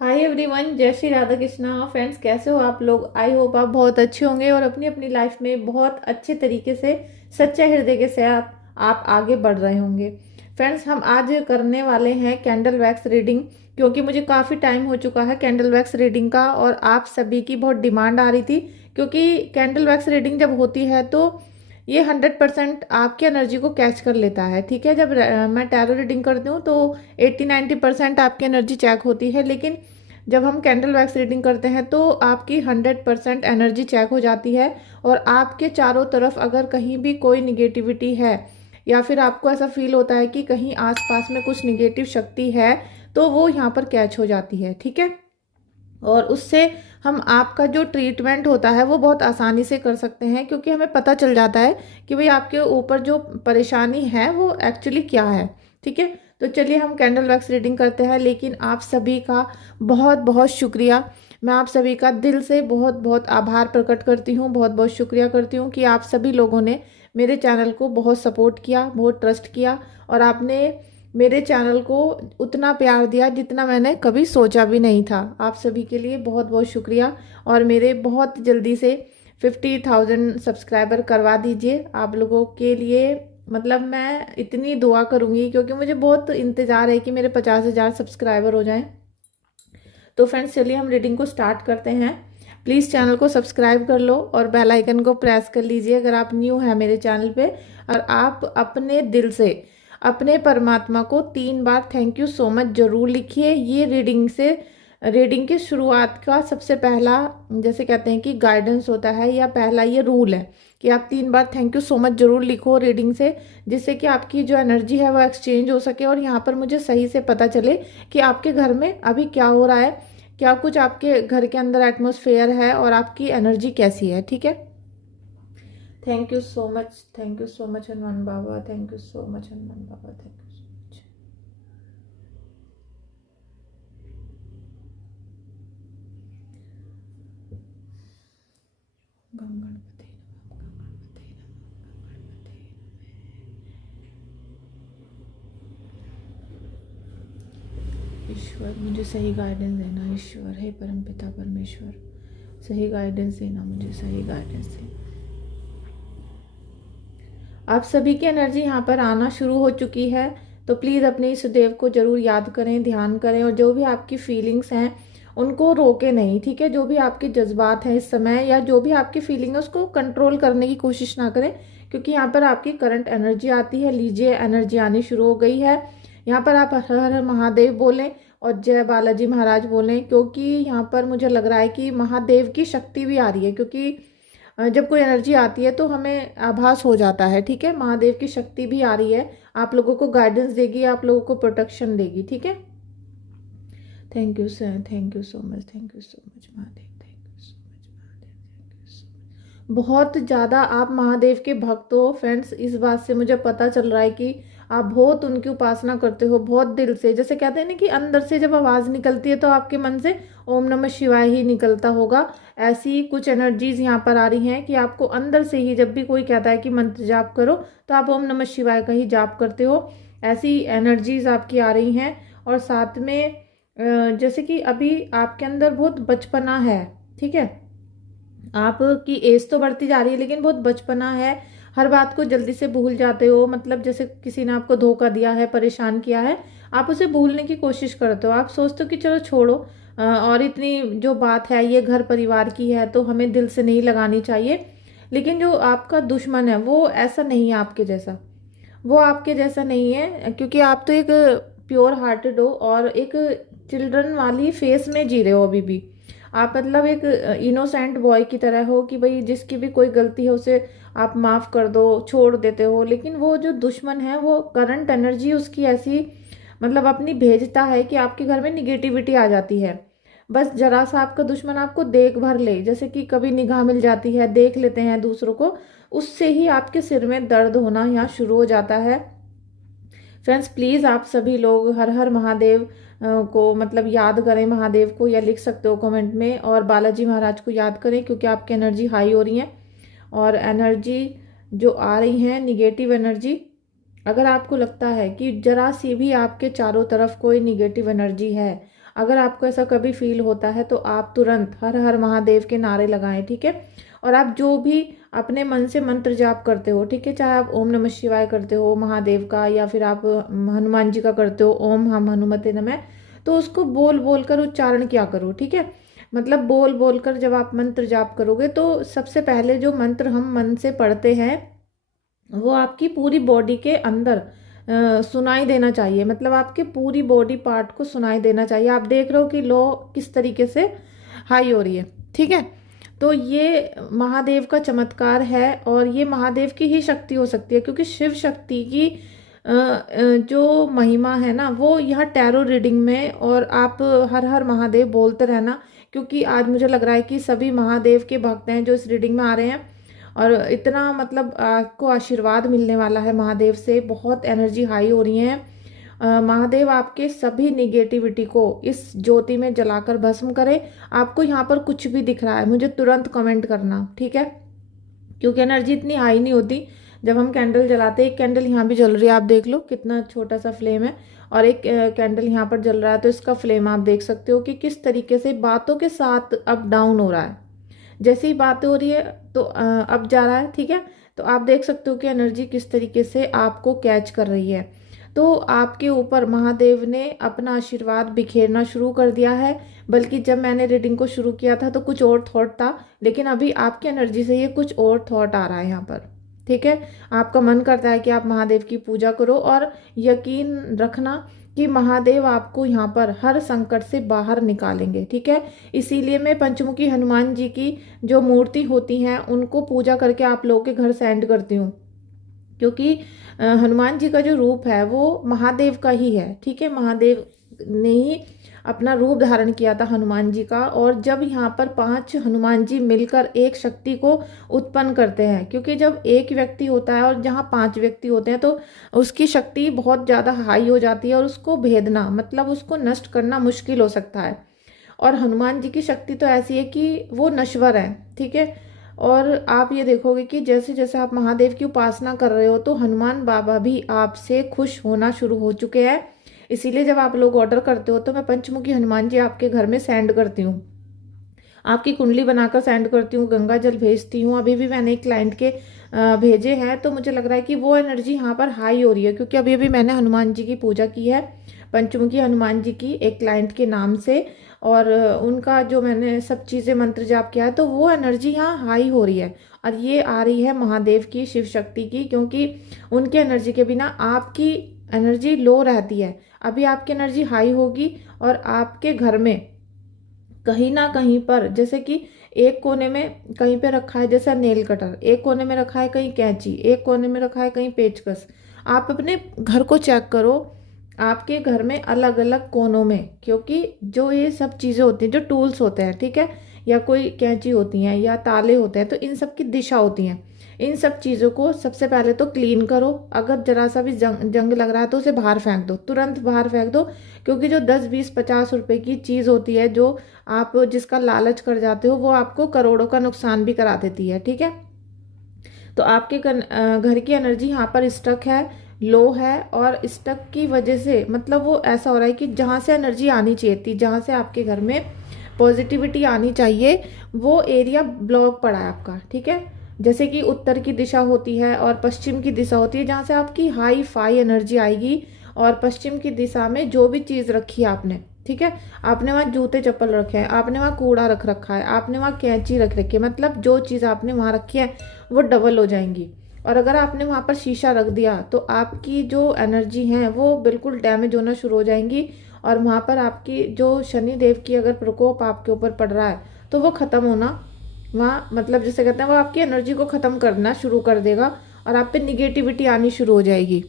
Hi everyone, जय Shri Radha Krishna. Friends, कैसे हो आप लोग? आई होप आप बहुत अच्छे होंगे और अपनी अपनी लाइफ में बहुत अच्छे तरीके से सच्चे हृदय के साथ आप आगे बढ़ रहे होंगे। फ्रेंड्स, हम आज करने वाले हैं कैंडल वैक्स रीडिंग, क्योंकि मुझे काफ़ी टाइम हो चुका है कैंडल वैक्स रीडिंग का और आप सभी की बहुत डिमांड आ रही थी। क्योंकि कैंडल वैक्स रीडिंग जब होती है तो ये 100% आपकी एनर्जी को कैच कर लेता है। ठीक है, जब मैं टैरो रीडिंग करती हूँ तो 80-90% आपकी एनर्जी चेक होती है, लेकिन जब हम कैंडल वैक्स रीडिंग करते हैं तो आपकी 100% एनर्जी चेक हो जाती है। और आपके चारों तरफ अगर कहीं भी कोई निगेटिविटी है या फिर आपको ऐसा फील होता है कि कहीं आसपास में कुछ निगेटिव शक्ति है तो वो यहाँ पर कैच हो जाती है। ठीक है, और उससे हम आपका जो ट्रीटमेंट होता है वो बहुत आसानी से कर सकते हैं, क्योंकि हमें पता चल जाता है कि भाई आपके ऊपर जो परेशानी है वो एक्चुअली क्या है। ठीक है, तो चलिए हम कैंडल वैक्स रीडिंग करते हैं। लेकिन आप सभी का बहुत बहुत शुक्रिया। मैं आप सभी का दिल से बहुत बहुत आभार प्रकट करती हूँ, बहुत बहुत शुक्रिया करती हूँ कि आप सभी लोगों ने मेरे चैनल को बहुत सपोर्ट किया, बहुत ट्रस्ट किया और आपने मेरे चैनल को उतना प्यार दिया जितना मैंने कभी सोचा भी नहीं था। आप सभी के लिए बहुत बहुत शुक्रिया। और मेरे बहुत जल्दी से 50,000 सब्सक्राइबर करवा दीजिए आप लोगों के लिए। मतलब मैं इतनी दुआ करूँगी, क्योंकि मुझे बहुत इंतज़ार है कि मेरे 50,000 सब्सक्राइबर हो जाएं। तो फ्रेंड्स, चलिए हम रीडिंग को स्टार्ट करते हैं। प्लीज़ चैनल को सब्सक्राइब कर लो और बेल आइकन को प्रेस कर लीजिए अगर आप न्यू हैं मेरे चैनल पे। और आप अपने दिल से अपने परमात्मा को 3 बार थैंक यू सो मच जरूर लिखिए। ये रीडिंग की शुरुआत का सबसे पहला, जैसे कहते हैं कि गाइडेंस होता है, या पहला ये रूल है कि आप 3 बार थैंक यू सो मच जरूर लिखो रीडिंग से, जिससे कि आपकी जो एनर्जी है वो एक्सचेंज हो सके और यहाँ पर मुझे सही से पता चले कि आपके घर में अभी क्या हो रहा है, क्या कुछ आपके घर के अंदर एटमॉस्फेयर है और आपकी एनर्जी कैसी है। ठीक है, thank you so much Hanuman Baba, thank you so much Hanuman Baba, thank you so much. Ganpati नमः, गणपति नमः, गणपति नमः। ईश्वर, मुझे सही गाइडेंस देना। ईश्वर, हे परमपिता परमेश्वर, सही गाइडेंस देना, मुझे सही गाइडेंस देना। आप सभी की एनर्जी यहाँ पर आना शुरू हो चुकी है, तो प्लीज़ अपने इस देव को जरूर याद करें, ध्यान करें और जो भी आपकी फीलिंग्स हैं उनको रोके नहीं। ठीक है, जो भी आपके जज्बात हैं इस समय या जो भी आपकी फीलिंग है उसको कंट्रोल करने की कोशिश ना करें, क्योंकि यहाँ पर आपकी करंट एनर्जी आती है। लीजिए, एनर्जी आनी शुरू हो गई है। यहाँ पर आप हर हर महादेव बोलें और जय बालाजी महाराज बोलें, क्योंकि यहाँ पर मुझे लग रहा है कि महादेव की शक्ति भी आ रही है। क्योंकि जब कोई एनर्जी आती है तो हमें आभास हो जाता है। ठीक है, महादेव की शक्ति भी आ रही है, आप लोगों को गाइडेंस देगी, आप लोगों को प्रोटेक्शन देगी। ठीक है, thank you sir, thank you so much, thank you so much Mahadev, thank you so much Mahadev, thank you so much. बहुत ज़्यादा आप महादेव के भक्त हो फ्रेंड्स, इस बात से मुझे पता चल रहा है कि आप बहुत उनकी उपासना करते हो, बहुत दिल से। जैसे कहते हैं ना कि अंदर से जब आवाज़ निकलती है तो आपके मन से ओम नमः शिवाय ही निकलता होगा। ऐसी कुछ एनर्जीज यहाँ पर आ रही हैं कि आपको अंदर से ही, जब भी कोई कहता है कि मंत्र जाप करो तो आप ओम नमः शिवाय का ही जाप करते हो। ऐसी एनर्जीज आपकी आ रही हैं। और साथ में जैसे कि अभी आपके अंदर बहुत बचपना है। ठीक है, आपकी एज तो बढ़ती जा रही है लेकिन बहुत बचपना है। हर बात को जल्दी से भूल जाते हो। मतलब जैसे किसी ने आपको धोखा दिया है, परेशान किया है, आप उसे भूलने की कोशिश करते हो। आप सोचते हो कि चलो छोड़ो, और इतनी जो बात है ये घर परिवार की है तो हमें दिल से नहीं लगानी चाहिए। लेकिन जो आपका दुश्मन है वो ऐसा नहीं है आपके जैसा, वो आपके जैसा नहीं है, क्योंकि आप तो एक प्योर हार्टेड हो और एक चिल्ड्रन वाली फेस में जी रहे हो अभी भी। आप मतलब एक इनोसेंट बॉय की तरह हो कि भाई जिसकी भी कोई गलती है उसे आप माफ़ कर दो, छोड़ देते हो। लेकिन वो जो दुश्मन है वो करंट एनर्जी उसकी ऐसी मतलब अपनी भेजता है कि आपके घर में निगेटिविटी आ जाती है। बस जरा सा आपका दुश्मन आपको देख भर ले, जैसे कि कभी निगाह मिल जाती है, देख लेते हैं दूसरों को, उससे ही आपके सिर में दर्द होना यहाँ शुरू हो जाता है। फ्रेंड्स, प्लीज़ आप सभी लोग हर हर महादेव को मतलब याद करें, महादेव को, या लिख सकते हो कमेंट में, और बालाजी महाराज को याद करें, क्योंकि आपकी एनर्जी हाई हो रही है। और एनर्जी जो आ रही है निगेटिव एनर्जी, अगर आपको लगता है कि जरा सी भी आपके चारों तरफ कोई निगेटिव एनर्जी है, अगर आपको ऐसा कभी फील होता है तो आप तुरंत हर हर महादेव के नारे लगाएं, ठीक है। और आप जो भी अपने मन से मंत्र जाप करते हो, ठीक है, चाहे आप ओम नमः शिवाय करते हो महादेव का, या फिर आप हनुमान जी का करते हो ओम हम हनुमते नमः, तो उसको बोल बोल कर उच्चारण किया करो, ठीक है। मतलब बोल बोल कर जब आप मंत्र जाप करोगे तो सबसे पहले जो मंत्र हम मन से पढ़ते हैं वो आपकी पूरी बॉडी के अंदर सुनाई देना चाहिए, मतलब आपके पूरी बॉडी पार्ट को सुनाई देना चाहिए। आप देख रहे हो कि लो किस तरीके से हाई हो रही है, ठीक है। तो ये महादेव का चमत्कार है और ये महादेव की ही शक्ति हो सकती है, क्योंकि शिव शक्ति की जो महिमा है ना वो यहाँ टैरो रीडिंग में, और आप हर हर महादेव बोलते रहना, क्योंकि आज मुझे लग रहा है कि सभी महादेव के भक्त हैं जो इस रीडिंग में आ रहे हैं, और इतना मतलब आपको आशीर्वाद मिलने वाला है महादेव से, बहुत एनर्जी हाई हो रही है। महादेव आपके सभी निगेटिविटी को इस ज्योति में जलाकर भस्म करे। आपको यहाँ पर कुछ भी दिख रहा है मुझे तुरंत कमेंट करना, ठीक है, क्योंकि एनर्जी इतनी हाई नहीं होती। जब हम कैंडल जलाते हैं, एक कैंडल यहाँ भी जल रही है, आप देख लो कितना छोटा सा फ्लेम है, और एक कैंडल यहाँ पर जल रहा है, तो इसका फ्लेम आप देख सकते हो कि किस तरीके से बातों के साथ अप डाउन हो रहा है। जैसे ही बातें हो रही है तो अप जा रहा है, ठीक है। तो आप देख सकते हो कि एनर्जी किस तरीके से आपको कैच कर रही है। तो आपके ऊपर महादेव ने अपना आशीर्वाद बिखेरना शुरू कर दिया है। बल्कि जब मैंने रीडिंग को शुरू किया था तो कुछ और थॉट था, लेकिन अभी आपकी एनर्जी से ये कुछ और थॉट आ रहा है यहाँ पर, ठीक है। आपका मन करता है कि आप महादेव की पूजा करो, और यकीन रखना कि महादेव आपको यहाँ पर हर संकट से बाहर निकालेंगे, ठीक है। इसीलिए मैं पंचमुखी हनुमान जी की जो मूर्ति होती हैं उनको पूजा करके आप लोगों के घर सेंड करती हूँ, क्योंकि हनुमान जी का जो रूप है वो महादेव का ही है, ठीक है। महादेव ने ही अपना रूप धारण किया था हनुमान जी का, और जब यहाँ पर 5 हनुमान जी मिलकर एक शक्ति को उत्पन्न करते हैं, क्योंकि जब एक व्यक्ति होता है और जहाँ 5 व्यक्ति होते हैं तो उसकी शक्ति बहुत ज़्यादा हाई हो जाती है, और उसको भेदना मतलब उसको नष्ट करना मुश्किल हो सकता है। और हनुमान जी की शक्ति तो ऐसी है कि वो नश्वर है, ठीक है। और आप ये देखोगे कि जैसे जैसे आप महादेव की उपासना कर रहे हो तो हनुमान बाबा भी आपसे खुश होना शुरू हो चुके हैं। इसीलिए जब आप लोग ऑर्डर करते हो तो मैं पंचमुखी हनुमान जी आपके घर में सेंड करती हूँ, आपकी कुंडली बनाकर सेंड करती हूँ, गंगा जल भेजती हूँ। अभी भी मैंने एक क्लाइंट के भेजे हैं, तो मुझे लग रहा है कि वो एनर्जी यहाँ पर हाई हो रही है, क्योंकि अभी अभी मैंने हनुमान जी की पूजा की है, पंचमुखी हनुमान जी की एक क्लाइंट के नाम से, और उनका जो मैंने सब चीज़ें मंत्र जाप किया है तो वो एनर्जी यहाँ हाई हो रही है। और ये आ रही है महादेव की, शिव शक्ति की, क्योंकि उनके एनर्जी के बिना आपकी एनर्जी लो रहती है। अभी आपकी एनर्जी हाई होगी, और आपके घर में कहीं ना कहीं पर, जैसे कि एक कोने में कहीं पे रखा है जैसे नेल कटर, एक कोने में रखा है कहीं कैंची, एक कोने में रखा है कहीं पेचकस। आप अपने घर को चेक करो, आपके घर में अलग अलग कोनों में, क्योंकि जो ये सब चीज़ें होती हैं, जो टूल्स होते हैं, ठीक है, या कोई कैंची होती हैं या ताले होते हैं, तो इन सब की दिशा होती हैं। इन सब चीज़ों को सबसे पहले तो क्लीन करो। अगर जरा सा भी जंग लग रहा है तो उसे बाहर फेंक दो, तुरंत बाहर फेंक दो, क्योंकि जो 10 20 50 रुपए की चीज़ होती है जो आप जिसका लालच कर जाते हो वो आपको करोड़ों का नुकसान भी करा देती है, ठीक है। तो आपके घर की एनर्जी यहाँ पर स्टक है, लो है, और स्टक की वजह से मतलब वो ऐसा हो रहा है कि जहाँ से एनर्जी आनी चाहिए थी, जहाँ से आपके घर में पॉजिटिविटी आनी चाहिए, वो एरिया ब्लॉक पड़ा है आपका, ठीक है। जैसे कि उत्तर की दिशा होती है और पश्चिम की दिशा होती है, जहाँ से आपकी हाई फाई एनर्जी आएगी, और पश्चिम की दिशा में जो भी चीज़ रखी है आपने, ठीक है, आपने वहाँ जूते चप्पल रखे हैं, आपने वहाँ कूड़ा रख रखा है, आपने वहाँ कैंची रख रखी है, मतलब जो चीज़ आपने वहाँ रखी है वो डबल हो जाएंगी। और अगर आपने वहाँ पर शीशा रख दिया तो आपकी जो एनर्जी है वो बिल्कुल डैमेज होना शुरू हो जाएंगी, और वहाँ पर आपकी जो शनि देव की अगर प्रकोप आपके ऊपर पड़ रहा है तो वो ख़त्म होना, वहाँ मतलब जैसे कहते हैं वो आपकी एनर्जी को ख़त्म करना शुरू कर देगा, और आप पे निगेटिविटी आनी शुरू हो जाएगी।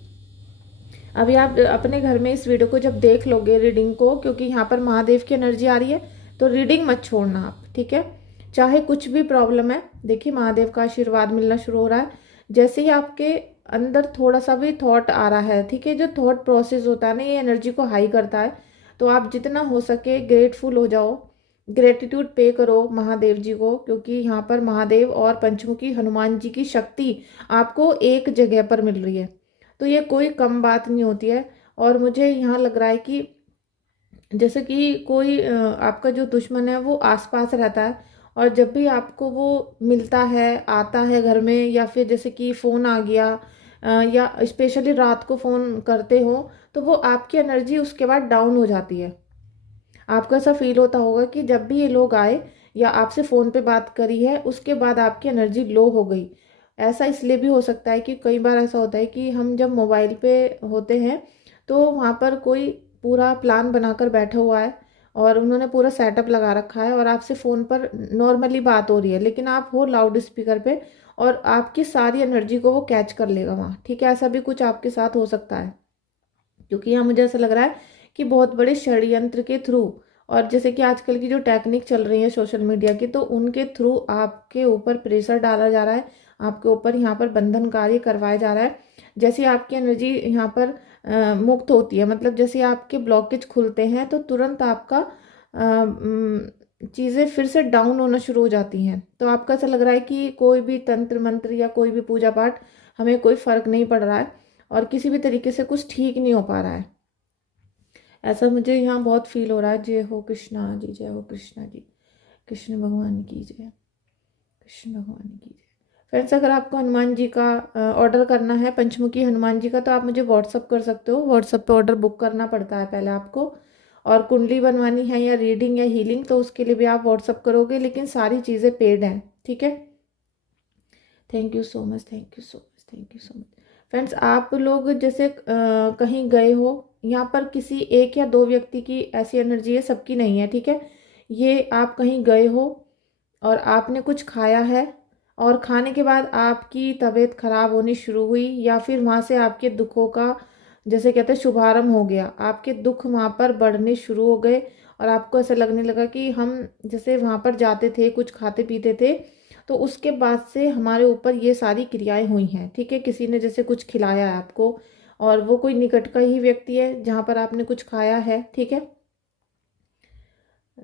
अभी आप अपने घर में इस वीडियो को जब देख लोगे रीडिंग को, क्योंकि यहाँ पर महादेव की एनर्जी आ रही है, तो रीडिंग मत छोड़ना आप, ठीक है। चाहे कुछ भी प्रॉब्लम है, देखिए महादेव का आशीर्वाद मिलना शुरू हो रहा है। जैसे ही आपके अंदर थोड़ा सा भी थॉट आ रहा है, ठीक है, जो थॉट प्रोसेस होता है ना, ये एनर्जी को हाई करता है, तो आप जितना हो सके ग्रेटफुल हो जाओ, ग्रेटिट्यूड पे करो महादेव जी को, क्योंकि यहाँ पर महादेव और पंचमुखी हनुमान जी की शक्ति आपको एक जगह पर मिल रही है, तो ये कोई कम बात नहीं होती है। और मुझे यहाँ लग रहा है कि जैसे कि कोई आपका जो दुश्मन है वो आसपास रहता है, और जब भी आपको वो मिलता है, आता है घर में, या फिर जैसे कि फ़ोन आ गया, या स्पेशली रात को फ़ोन करते हो, तो वो आपकी एनर्जी उसके बाद डाउन हो जाती है। आपको ऐसा फील होता होगा कि जब भी ये लोग आए या आपसे फ़ोन पे बात करी है, उसके बाद आपकी एनर्जी लो हो गई। ऐसा इसलिए भी हो सकता है कि कई बार ऐसा होता है कि हम जब मोबाइल पे होते हैं, तो वहाँ पर कोई पूरा प्लान बनाकर बैठा हुआ है और उन्होंने पूरा सेटअप लगा रखा है, और आपसे फ़ोन पर नॉर्मली बात हो रही है, लेकिन आप हो लाउड स्पीकर पे, और आपकी सारी एनर्जी को वो कैच कर लेगा वहाँ। ठीक है, ऐसा भी कुछ आपके साथ हो सकता है, क्योंकि यहाँ मुझे ऐसा लग रहा है कि बहुत बड़े षड्यंत्र के थ्रू, और जैसे कि आजकल की जो टेक्निक चल रही है सोशल मीडिया की, तो उनके थ्रू आपके ऊपर प्रेशर डाला जा रहा है, आपके ऊपर यहाँ पर बंधन कार्य करवाया जा रहा है। जैसे आपकी एनर्जी यहाँ पर मुक्त होती है, मतलब जैसे आपके ब्लॉकेज खुलते हैं, तो तुरंत आपका चीज़ें फिर से डाउन होना शुरू हो जाती हैं। तो आपका ऐसा लग रहा है कि कोई भी तंत्र मंत्र या कोई भी पूजा पाठ, हमें कोई फ़र्क नहीं पड़ रहा है, और किसी भी तरीके से कुछ ठीक नहीं हो पा रहा है। ऐसा मुझे यहाँ बहुत फील हो रहा है। जय हो कृष्णा जी, जय हो कृष्णा जी, कृष्ण भगवान की जय, कृष्ण भगवान की जय। फ्रेंड्स, अगर आपको हनुमान जी का ऑर्डर करना है, पंचमुखी हनुमान जी का, तो आप मुझे व्हाट्सअप कर सकते हो। व्हाट्सअप पे ऑर्डर बुक करना पड़ता है पहले आपको। और कुंडली बनवानी है या रीडिंग या हीलिंग, तो उसके लिए भी आप व्हाट्सअप करोगे, लेकिन सारी चीज़ें पेड हैं। ठीक है, thank you so much, thank you so much, thank you so much. Friends, आप लोग जैसे कहीं गए हो, यहाँ पर किसी एक या दो व्यक्ति की ऐसी एनर्जी है, सबकी नहीं है। ठीक है, ये आप कहीं गए हो और आपने कुछ खाया है, और खाने के बाद आपकी तबीयत खराब होनी शुरू हुई, या फिर वहाँ से आपके दुखों का, जैसे कहते हैं, शुभारंभ हो गया। आपके दुख वहाँ पर बढ़ने शुरू हो गए, और आपको ऐसा लगने लगा कि हम जैसे वहाँ पर जाते थे, कुछ खाते पीते थे, तो उसके बाद से हमारे ऊपर ये सारी क्रियाएं हुई हैं। ठीक है, किसी ने जैसे कुछ खिलाया है आपको, और वो कोई निकट का ही व्यक्ति है जहाँ पर आपने कुछ खाया है। ठीक है,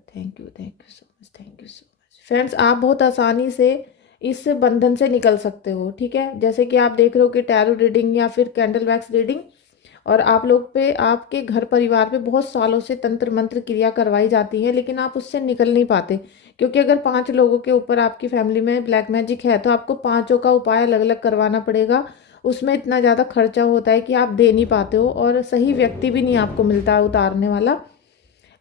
thank you so much, thank you so much. Friends, आप बहुत आसानी से इस बंधन से निकल सकते हो। ठीक है, जैसे कि आप देख रहे हो कि टैरो रीडिंग या फिर कैंडल वैक्स रीडिंग, और आप लोग पे, आपके घर परिवार पे बहुत सालों से तंत्र मंत्र क्रिया करवाई जाती है, लेकिन आप उससे निकल नहीं पाते। क्योंकि अगर 5 लोगों के ऊपर आपकी फैमिली में ब्लैक मैजिक है, तो आपको पांचों का उपाय अलग अलग करवाना पड़ेगा। उसमें इतना ज़्यादा खर्चा होता है कि आप दे नहीं पाते हो, और सही व्यक्ति भी नहीं आपको मिलता है उतारने वाला।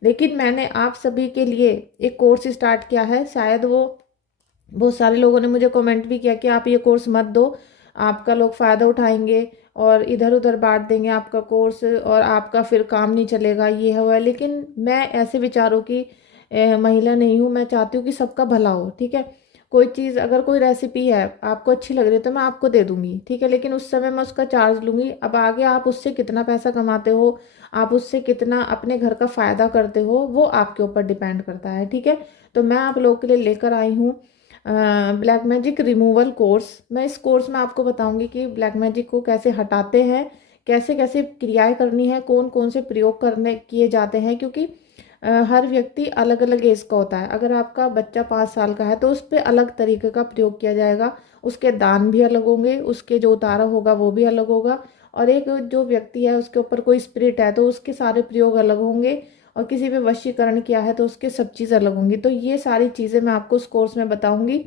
लेकिन मैंने आप सभी के लिए एक कोर्स स्टार्ट किया है। शायद वो बहुत सारे लोगों ने मुझे कमेंट भी किया कि आप ये कोर्स मत दो, आपका लोग फ़ायदा उठाएंगे और इधर उधर बांट देंगे आपका कोर्स, और आपका फिर काम नहीं चलेगा, ये है वो है। लेकिन मैं ऐसे विचारों की महिला नहीं हूँ। मैं चाहती हूँ कि सबका भला हो। ठीक है, कोई चीज़, अगर कोई रेसिपी है आपको अच्छी लग रही है, तो मैं आपको दे दूंगी। ठीक है, लेकिन उस समय मैं उसका चार्ज लूंगी। अब आगे आप उससे कितना पैसा कमाते हो, आप उससे कितना अपने घर का फ़ायदा करते हो, वो आपके ऊपर डिपेंड करता है। ठीक है, तो मैं आप लोगों के लिए लेकर आई हूँ ब्लैक मैजिक रिमूवल कोर्स। मैं इस कोर्स में आपको बताऊंगी कि ब्लैक मैजिक को कैसे हटाते हैं, कैसे कैसे क्रियाएं करनी है, कौन कौन से प्रयोग करने किए जाते हैं। क्योंकि हर व्यक्ति अलग अलग एज का होता है। अगर आपका बच्चा 5 साल का है, तो उस पर अलग तरीके का प्रयोग किया जाएगा, उसके दान भी अलग होंगे, उसके जो उतारा होगा वो भी अलग होगा। और एक जो व्यक्ति है, उसके ऊपर कोई स्पिरिट है, तो उसके सारे प्रयोग अलग होंगे। और किसी पे वशीकरण किया है, तो उसके सब चीज़ अलग होंगी। तो ये सारी चीज़ें मैं आपको उस कोर्स में बताऊंगी।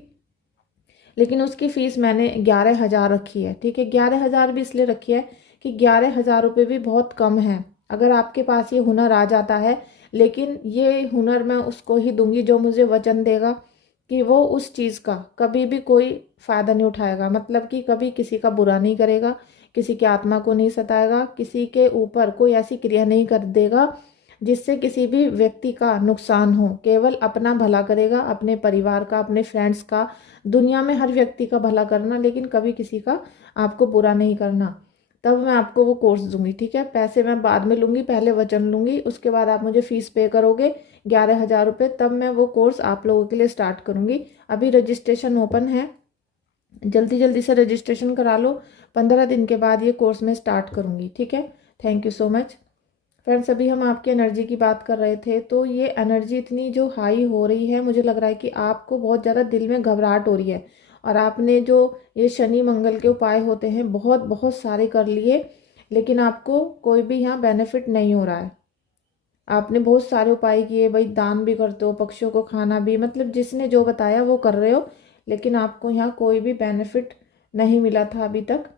लेकिन उसकी फ़ीस मैंने 11,000 रखी है। ठीक है, 11,000 भी इसलिए रखी है कि 11,000 रुपये भी बहुत कम है। अगर आपके पास ये हुनर आ जाता है, लेकिन ये हुनर मैं उसको ही दूंगी जो मुझे वचन देगा कि वो उस चीज़ का कभी भी कोई फ़ायदा नहीं उठाएगा। मतलब कि कभी किसी का बुरा नहीं करेगा, किसी की आत्मा को नहीं सताएगा, किसी के ऊपर कोई ऐसी क्रिया नहीं कर देगा जिससे किसी भी व्यक्ति का नुकसान हो। केवल अपना भला करेगा, अपने परिवार का, अपने फ्रेंड्स का, दुनिया में हर व्यक्ति का भला करना, लेकिन कभी किसी का आपको बुरा नहीं करना। तब मैं आपको वो कोर्स दूंगी। ठीक है, पैसे मैं बाद में लूंगी, पहले वचन लूंगी, उसके बाद आप मुझे फीस पे करोगे 11,000 रुपये, तब मैं वो कोर्स आप लोगों के लिए स्टार्ट करूंगी। अभी रजिस्ट्रेशन ओपन है, जल्दी जल्दी से रजिस्ट्रेशन करा लो। 15 दिन के बाद ये कोर्स मैं स्टार्ट करूंगी। ठीक है, thank you so much. Friends, अभी हम आपकी एनर्जी की बात कर रहे थे, तो ये एनर्जी इतनी जो हाई हो रही है, मुझे लग रहा है कि आपको बहुत ज़्यादा दिल में घबराहट हो रही है। और आपने जो ये शनि मंगल के उपाय होते हैं, बहुत बहुत सारे कर लिए, लेकिन आपको कोई भी यहाँ बेनिफिट नहीं हो रहा है। आपने बहुत सारे उपाय किए भाई, दान भी करते हो, पक्षियों को खाना भी, मतलब जिसने जो बताया वो कर रहे हो, लेकिन आपको यहाँ कोई भी बेनिफिट नहीं मिला था अभी तक।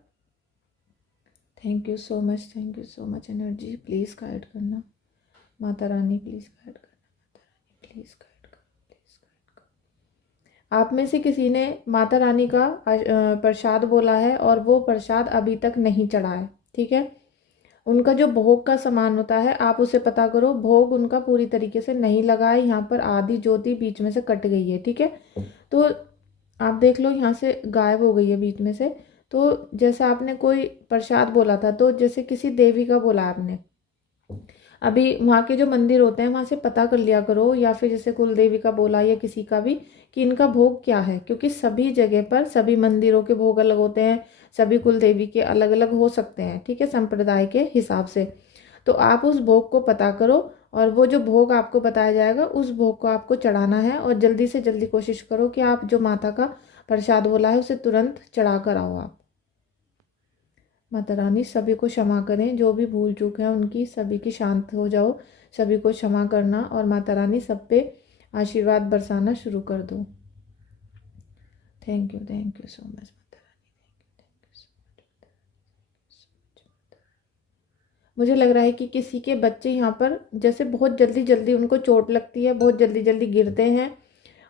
Thank you so much, thank you so much energy, please guide करना माता रानी, प्लीज़ गाइड करना माता रानी, प्लीज़ गाइड करो, प्लीज़ गाइड करो। आप में से किसी ने माता रानी का प्रसाद बोला है और वो प्रसाद अभी तक नहीं चढ़ा है, ठीक है। उनका जो भोग का सामान होता है आप उसे पता करो, भोग उनका पूरी तरीके से नहीं लगा है, यहाँ पर आधी ज्योति बीच में से कट गई है, ठीक है। तो आप देख लो यहाँ से गायब हो गई है बीच में से। तो जैसे आपने कोई प्रसाद बोला था, तो जैसे किसी देवी का बोला आपने, अभी वहाँ के जो मंदिर होते हैं वहाँ से पता कर लिया करो, या फिर जैसे कुल देवी का बोला या किसी का भी, कि इनका भोग क्या है, क्योंकि सभी जगह पर सभी मंदिरों के भोग अलग होते हैं, सभी कुल देवी के अलग अलग हो सकते हैं, ठीक है, संप्रदाय के हिसाब से। तो आप उस भोग को पता करो और वो जो भोग आपको बताया जाएगा उस भोग को आपको चढ़ाना है, और जल्दी से जल्दी कोशिश करो कि आप जो माता का प्रसाद बोला है उसे तुरंत चढ़ा कर आओ आप। माता रानी सभी को क्षमा करें, जो भी भूल चूक है उनकी सभी की शांत हो जाओ, सभी को क्षमा करना, और माता रानी सब पे आशीर्वाद बरसाना शुरू कर दो। Thank you so much Mata Rani, thank you so much. मुझे लग रहा है कि किसी के बच्चे यहाँ पर जैसे बहुत जल्दी जल्दी उनको चोट लगती है, बहुत जल्दी जल्दी गिरते हैं,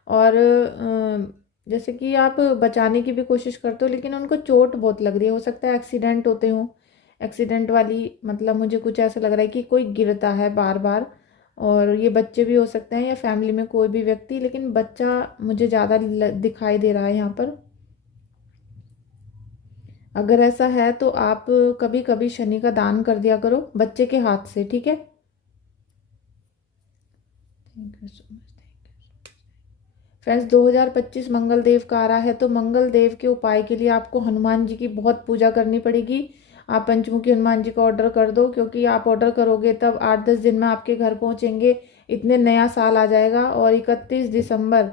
और जैसे कि आप बचाने की भी कोशिश करते हो लेकिन उनको चोट बहुत लग रही है, हो सकता है एक्सीडेंट होते हो, एक्सीडेंट वाली, मतलब मुझे कुछ ऐसा लग रहा है कि कोई गिरता है बार बार, और ये बच्चे भी हो सकते हैं या फैमिली में कोई भी व्यक्ति, लेकिन बच्चा मुझे ज़्यादा दिखाई दे रहा है यहाँ पर। अगर ऐसा है तो आप कभी कभी शनि का दान कर दिया करो बच्चे के हाथ से, ठीक है। Thank you so much, thank you. Friends 2025 मंगल देव का आ रहा है, तो मंगल देव के उपाय के लिए आपको हनुमान जी की बहुत पूजा करनी पड़ेगी। आप पंचमुखी हनुमान जी का ऑर्डर कर दो, क्योंकि आप ऑर्डर करोगे तब 8-10 दिन में आपके घर पहुंचेंगे, इतने नया साल आ जाएगा। और 31 दिसंबर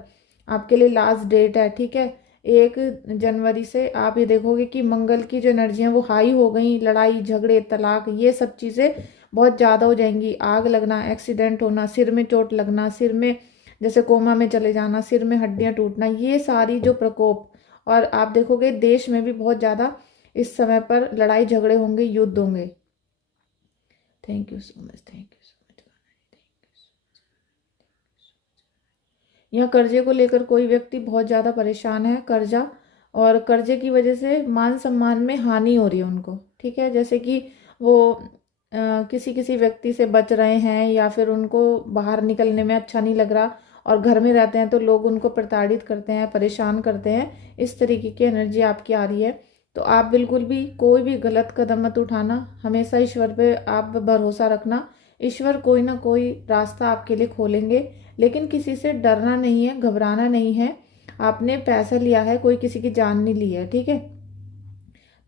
आपके लिए लास्ट डेट है, ठीक है। 1 जनवरी से आप ये देखोगे कि मंगल की जो एनर्जी है वो हाई हो गई, लड़ाई झगड़े तलाक ये सब चीज़ें बहुत ज़्यादा हो जाएंगी, आग लगना, एक्सीडेंट होना, सिर में चोट लगना, सिर में जैसे कोमा में चले जाना, सिर में हड्डियां टूटना, ये सारी जो प्रकोप, और आप देखोगे देश में भी बहुत ज़्यादा इस समय पर लड़ाई झगड़े होंगे, युद्ध होंगे। Thank you so much, thank you so much, thank you so much. यहाँ कर्जे को लेकर कोई व्यक्ति बहुत ज़्यादा परेशान है, कर्जा, और कर्जे की वजह से मान सम्मान में हानि हो रही है उनको, ठीक है। जैसे कि वो किसी किसी व्यक्ति से बच रहे हैं, या फिर उनको बाहर निकलने में अच्छा नहीं लग रहा, और घर में रहते हैं तो लोग उनको प्रताड़ित करते हैं, परेशान करते हैं, इस तरीके की एनर्जी आपकी आ रही है। तो आप बिल्कुल भी कोई भी गलत कदम मत उठाना, हमेशा ईश्वर पे आप भरोसा रखना, ईश्वर कोई ना कोई रास्ता आपके लिए खोलेंगे। लेकिन किसी से डरना नहीं है, घबराना नहीं है। आपने पैसा लिया है, कोई किसी की जान नहीं ली है, ठीक है।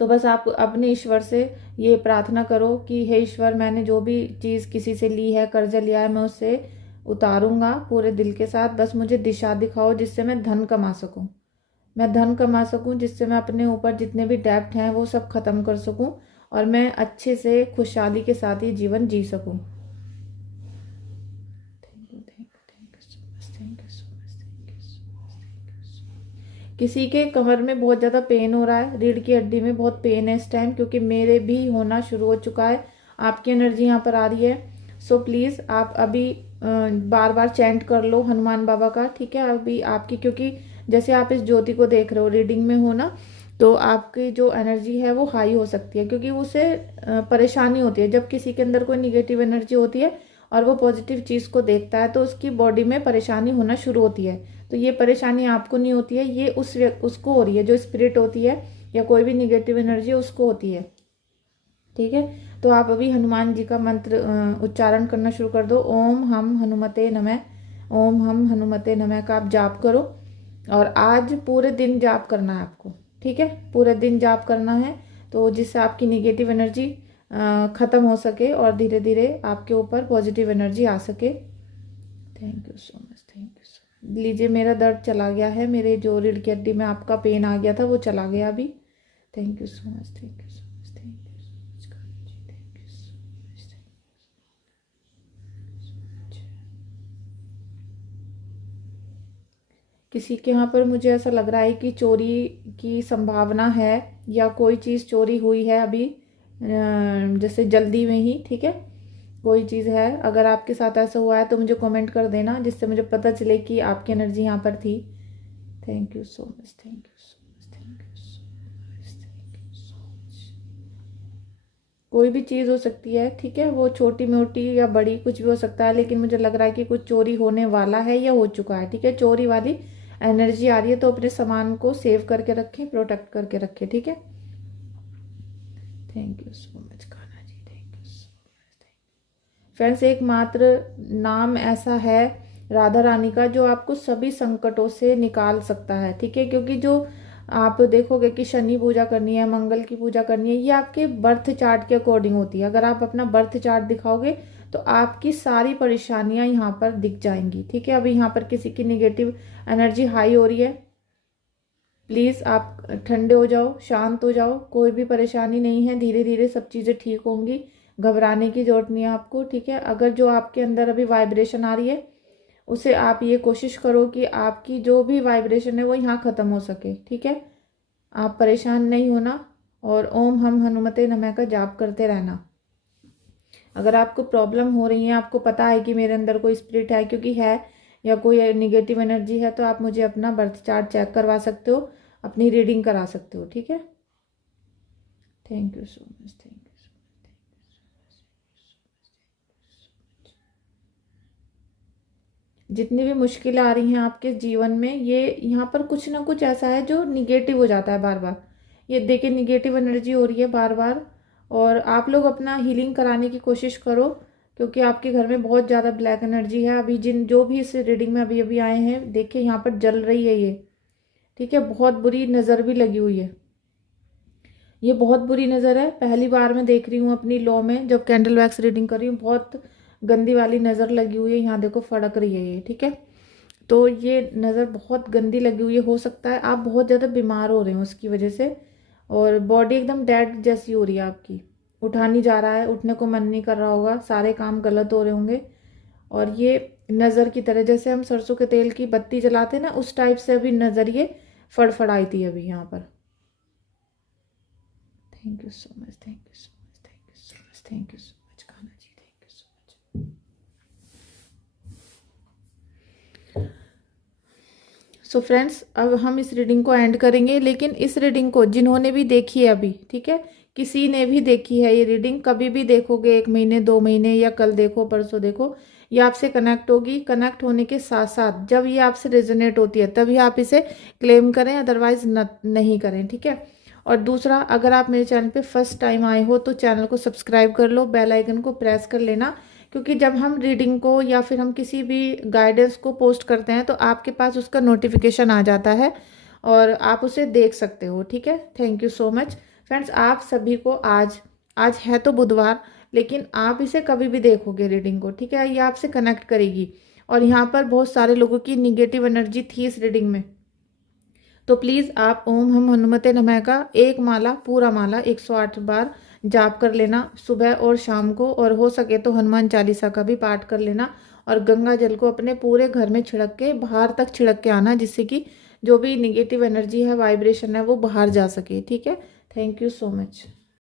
तो बस आप अपने ईश्वर से ये प्रार्थना करो कि हे ईश्वर, मैंने जो भी चीज़ किसी से ली है, कर्जा लिया है, मैं उससे उतारूंगा पूरे दिल के साथ। बस मुझे दिशा दिखाओ जिससे मैं धन कमा सकूं, मैं धन कमा सकूं, जिससे मैं अपने ऊपर जितने भी डेब्ट हैं वो सब खत्म कर सकूं, और मैं अच्छे से खुशहाली के साथ ही जीवन जी सकूं। किसी के कमर में बहुत ज़्यादा पेन हो रहा है, रीढ़ की हड्डी में बहुत पेन है इस टाइम, क्योंकि मेरे भी होना शुरू हो चुका है। आपकी एनर्जी यहाँ पर आ रही है, सो प्लीज़ आप अभी बार बार चैंट कर लो हनुमान बाबा का, ठीक है। अभी आपकी, क्योंकि जैसे आप इस ज्योति को देख रहे हो, रीडिंग में हो ना, तो आपकी जो एनर्जी है वो हाई हो सकती है, क्योंकि उसे परेशानी होती है जब किसी के अंदर कोई निगेटिव एनर्जी होती है और वो पॉजिटिव चीज़ को देखता है, तो उसकी बॉडी में परेशानी होना शुरू होती है। तो ये परेशानी आपको नहीं होती है, ये उसको हो रही है, जो स्पिरिट होती है या कोई भी निगेटिव एनर्जी उसको होती है, ठीक है। तो आप अभी हनुमान जी का मंत्र उच्चारण करना शुरू कर दो, ओम हम हनुमते नमः, ओम हम हनुमते नमः का आप जाप करो। और आज पूरे दिन जाप करना है आपको, ठीक है, पूरे दिन जाप करना है, तो जिससे आपकी निगेटिव एनर्जी ख़त्म हो सके और धीरे धीरे आपके ऊपर पॉजिटिव एनर्जी आ सके। Thank you so much, thank you so much. लीजिए, मेरा दर्द चला गया है, मेरे जो रीढ़ की हड्डी में आपका पेन आ गया था वो चला गया अभी। Thank you so much, thank you so much, thank you so much, thank you so much, किसी के यहाँ पर मुझे ऐसा लग रहा है कि चोरी की संभावना है, या कोई चीज़ चोरी हुई है अभी, जैसे जल्दी में ही, ठीक है, कोई चीज़ है। अगर आपके साथ ऐसा हुआ है तो मुझे कमेंट कर देना, जिससे मुझे पता चले कि आपकी एनर्जी यहाँ पर थी। Thank you so much, thank you so much, thank you so much, thank you so much. कोई भी चीज़ हो सकती है, ठीक है, वो छोटी मोटी या बड़ी कुछ भी हो सकता है, लेकिन मुझे लग रहा है कि कुछ चोरी होने वाला है या हो चुका है, ठीक है। चोरी वाली एनर्जी आ रही है, तो अपने सामान को सेव करके रखें, प्रोटेक्ट करके रखें, ठीक है। Thank you so much Kanha ji, thank you so much. Friends, एकमात्र नाम ऐसा है राधा रानी का जो आपको सभी संकटों से निकाल सकता है, ठीक है। क्योंकि जो आप देखोगे कि शनि पूजा करनी है, मंगल की पूजा करनी है, ये आपके बर्थ चार्ट के अकॉर्डिंग होती है। अगर आप अपना बर्थ चार्ट दिखाओगे तो आपकी सारी परेशानियां यहाँ पर दिख जाएंगी, ठीक है। अभी यहाँ पर किसी की निगेटिव एनर्जी हाई हो रही है, प्लीज़ आप ठंडे हो जाओ, शांत हो जाओ, कोई भी परेशानी नहीं है, धीरे धीरे सब चीज़ें ठीक होंगी, घबराने की जरूरत नहीं है आपको, ठीक है। अगर जो आपके अंदर अभी वाइब्रेशन आ रही है, उसे आप ये कोशिश करो कि आपकी जो भी वाइब्रेशन है वो यहाँ ख़त्म हो सके, ठीक है। आप परेशान नहीं होना, और ओम हम हनुमते नमः का जाप करते रहना। अगर आपको प्रॉब्लम हो रही है, आपको पता है कि मेरे अंदर कोई स्पिरिट है, क्योंकि है, या कोई नेगेटिव एनर्जी है, तो आप मुझे अपना बर्थ चार्ट चेक करवा सकते हो, अपनी रीडिंग करा सकते हो, ठीक है। Thank you so much, thank you so much. जितनी भी मुश्किलें आ रही हैं आपके जीवन में, ये यहाँ पर कुछ ना कुछ ऐसा है जो निगेटिव हो जाता है बार बार। ये देखिए, निगेटिव एनर्जी हो रही है बार बार, और आप लोग अपना हीलिंग कराने की कोशिश करो, क्योंकि आपके घर में बहुत ज़्यादा ब्लैक एनर्जी है। अभी जो भी इस रीडिंग में अभी अभी आए हैं, देखिए यहाँ पर जल रही है ये, ठीक है। बहुत बुरी नज़र भी लगी हुई है, ये बहुत बुरी नज़र है। पहली बार मैं देख रही हूँ अपनी लॉ में, जब कैंडल वैक्स रीडिंग कर रही हूँ, बहुत गंदी वाली नज़र लगी हुई है। यहाँ देखो फड़क रही है ये, ठीक है। तो ये नज़र बहुत गंदी लगी हुई है। हो सकता है आप बहुत ज़्यादा बीमार हो रहे हो उसकी वजह से, और बॉडी एकदम डेड जैसी हो रही है आपकी, उठा नहीं जा रहा है, उठने को मन नहीं कर रहा होगा, सारे काम गलत हो रहे होंगे। और ये नज़र की तरह, जैसे हम सरसों के तेल की बत्ती जलाते हैं ना, उस टाइप से अभी नज़र ये फड़फड़ाई थी अभी यहाँ पर। Thank you so much, thank you so much, thank you so much, thank you so much Kanha ji, thank you so much. So friends, अब हम इस रीडिंग को एंड करेंगे, लेकिन इस रीडिंग को जिन्होंने भी देखी है अभी, ठीक है, किसी ने भी देखी है ये रीडिंग, कभी भी देखोगे, 1 महीने 2 महीने, या कल देखो परसों देखो, ये आपसे कनेक्ट होगी। कनेक्ट होने के साथ साथ जब ये आपसे रेजोनेट होती है तभी आप इसे क्लेम करें, अदरवाइज नहीं करें, ठीक है। और दूसरा, अगर आप मेरे चैनल पे फर्स्ट टाइम आए हो तो चैनल को सब्सक्राइब कर लो, बेल आइकन को प्रेस कर लेना, क्योंकि जब हम रीडिंग को या फिर हम किसी भी गाइडेंस को पोस्ट करते हैं तो आपके पास उसका नोटिफिकेशन आ जाता है और आप उसे देख सकते हो, ठीक है। Thank you so much friends. आप सभी को आज है तो बुधवार, लेकिन आप इसे कभी भी देखोगे रीडिंग को, ठीक है, ये आपसे कनेक्ट करेगी। और यहाँ पर बहुत सारे लोगों की निगेटिव एनर्जी थी इस रीडिंग में, तो प्लीज़ आप ओम हम हनुमते नमः का एक माला, पूरा माला 108 बार जाप कर लेना सुबह और शाम को, और हो सके तो हनुमान चालीसा का भी पाठ कर लेना, और गंगा जल को अपने पूरे घर में छिड़क के बाहर तक छिड़क के आना, जिससे कि जो भी निगेटिव एनर्जी है, वाइब्रेशन है, वो बाहर जा सके, ठीक है। Thank you so much.